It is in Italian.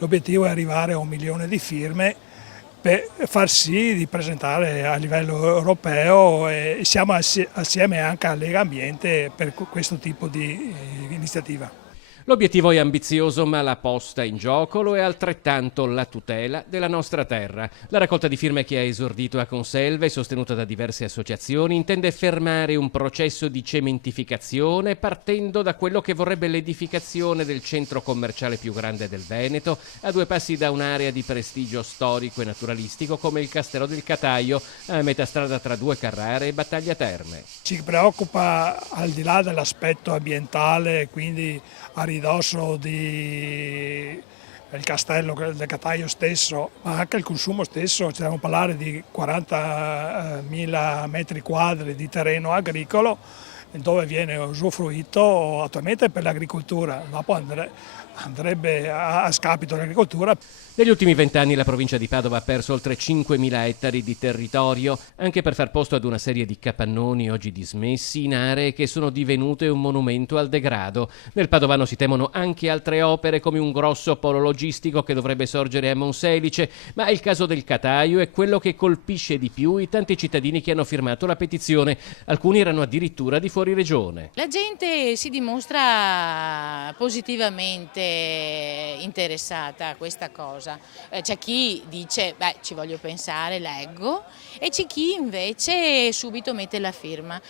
l'obiettivo è arrivare a 1 milione di firme per far sì di presentare a livello europeo e siamo assieme anche a Lega Ambiente per questo tipo di iniziativa. L'obiettivo è ambizioso, ma la posta in gioco lo è altrettanto la tutela della nostra terra. La raccolta di firme che ha esordito a Conselve, sostenuta da diverse associazioni, intende fermare un processo di cementificazione partendo da quello che vorrebbe l'edificazione del centro commerciale più grande del Veneto, a 2 passi da un'area di prestigio storico e naturalistico come il Castello del Cataio, a metà strada tra 2 Carrare e Battaglia Terme. Ci preoccupa, al di là dell'aspetto ambientale, quindi a ridosso del castello del Cataio stesso, ma anche il consumo stesso. Stiamo parlare di 40.000 metri quadri di terreno agricolo dove viene usufruito attualmente per l'agricoltura, dopo andrebbe a scapito dell'agricoltura. Negli ultimi 20 anni la provincia di Padova ha perso oltre 5.000 ettari di territorio, anche per far posto ad una serie di capannoni oggi dismessi in aree che sono divenute un monumento al degrado. Nel padovano si temono anche altre opere come un grosso polo logistico che dovrebbe sorgere a Monselice, ma il caso del Cataio è quello che colpisce di più i tanti cittadini che hanno firmato la petizione. Alcuni erano addirittura di fuori regione. La gente si dimostra positivamente interessata a questa cosa. C'è chi dice, beh, ci voglio pensare, leggo, e c'è chi invece subito mette la firma.